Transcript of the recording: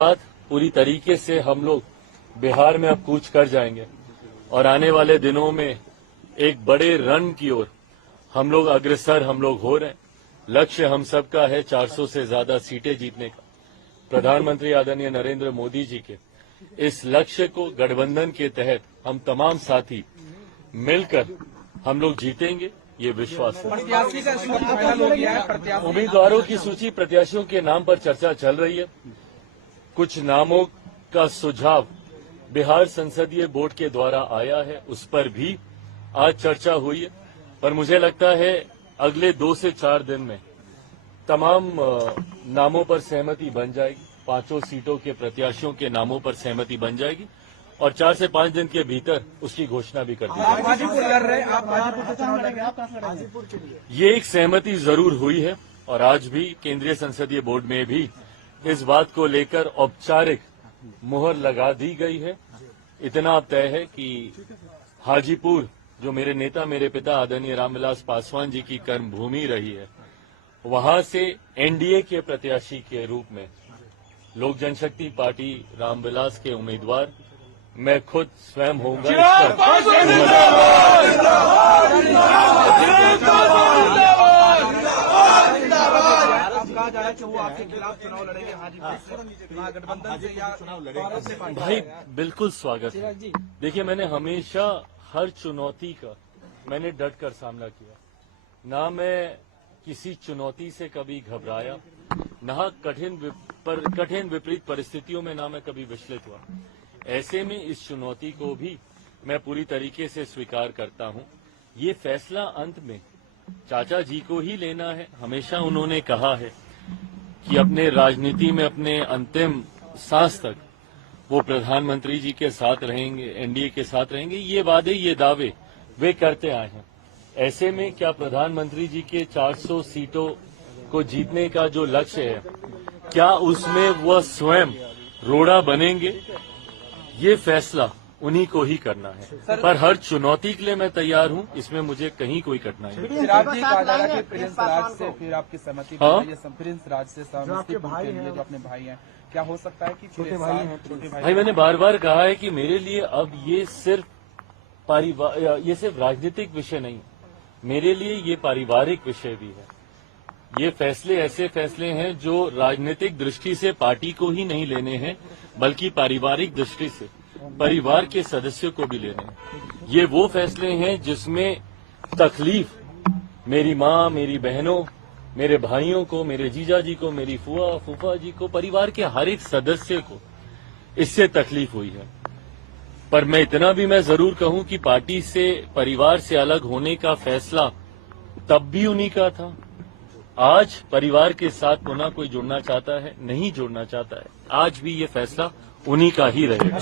बाद पूरी तरीके से हम लोग बिहार में अब कूच कर जाएंगे और आने वाले दिनों में एक बड़े रन की ओर हम लोग अग्रसर हो रहे हैं। लक्ष्य हम सबका है 400 से ज्यादा सीटें जीतने का। प्रधानमंत्री आदरणीय नरेंद्र मोदी जी के इस लक्ष्य को गठबंधन के तहत हम तमाम साथी मिलकर हम लोग जीतेंगे, ये विश्वास है। उम्मीदवारों की सूची, प्रत्याशियों के नाम पर चर्चा चल रही है। कुछ नामों का सुझाव बिहार संसदीय बोर्ड के द्वारा आया है, उस पर भी आज चर्चा हुई है। पर मुझे लगता है अगले 2 से 4 दिन में तमाम नामों पर सहमति बन जाएगी। 5 सीटों के प्रत्याशियों के नामों पर सहमति बन जाएगी और 4 से 5 दिन के भीतर उसकी घोषणा भी कर दी जाएगी। ये एक सहमति जरूर हुई है और आज भी केंद्रीय संसदीय बोर्ड में भी इस बात को लेकर औपचारिक मुहर लगा दी गई है। इतना अब तय है कि हाजीपुर, जो मेरे नेता, मेरे पिता आदरणीय रामविलास पासवान जी की कर्मभूमि रही है, वहां से एनडीए के प्रत्याशी के रूप में लोक जनशक्ति पार्टी रामविलास के उम्मीदवार मैं खुद स्वयं होऊंगा। वो आपके खिलाफ चुनाव लड़ेंगे गठबंधन से या भाई बिल्कुल स्वागत है। देखिए, मैंने हमेशा हर चुनौती का मैंने डट कर सामना किया। ना मैं किसी चुनौती से कभी घबराया, ना कठिन विपरीत परिस्थितियों में ना मैं कभी विचलित हुआ। ऐसे में इस चुनौती को भी मैं पूरी तरीके से स्वीकार करता हूं। ये फैसला अंत में चाचा जी को ही लेना है। हमेशा उन्होंने कहा है कि अपने राजनीति में अपने अंतिम सांस तक वो प्रधानमंत्री जी के साथ रहेंगे, एनडीए के साथ रहेंगे। ये वादे, ये दावे वे करते आए हैं। ऐसे में क्या प्रधानमंत्री जी के 400 सीटों को जीतने का जो लक्ष्य है, क्या उसमें वह स्वयं रोड़ा बनेंगे? ये फैसला उन्हीं को ही करना है। पर हर चुनौती के लिए मैं तैयार हूं, इसमें मुझे कहीं कोई कठिनाई नहीं। प्रिंस राज से फिर आपकी सहमति प्रिंस राज से समस्तीपुर के लिए जो अपने भाई हैं, क्या हो सकता है कि छोटे भाई मैंने बार बार कहा है कि मेरे लिए अब ये सिर्फ राजनीतिक विषय नहीं, मेरे लिए ये पारिवारिक विषय भी है। ये फैसले ऐसे फैसले हैं जो राजनीतिक दृष्टि से पार्टी को ही नहीं लेने हैं, बल्कि पारिवारिक दृष्टि से परिवार के सदस्यों को भी लेने हैं। ये वो फैसले हैं जिसमें तकलीफ मेरी माँ, मेरी बहनों, मेरे भाइयों को, मेरे जीजा जी को, मेरी फुआ फूफा जी को, परिवार के हर एक सदस्य को इससे तकलीफ हुई है। पर मैं इतना भी मैं जरूर कहूं कि पार्टी से, परिवार से अलग होने का फैसला तब भी उन्हीं का था। आज परिवार के साथ पुनः कोई जुड़ना चाहता है, नहीं जुड़ना चाहता है, आज भी ये फैसला उन्हीं का ही रहेगा।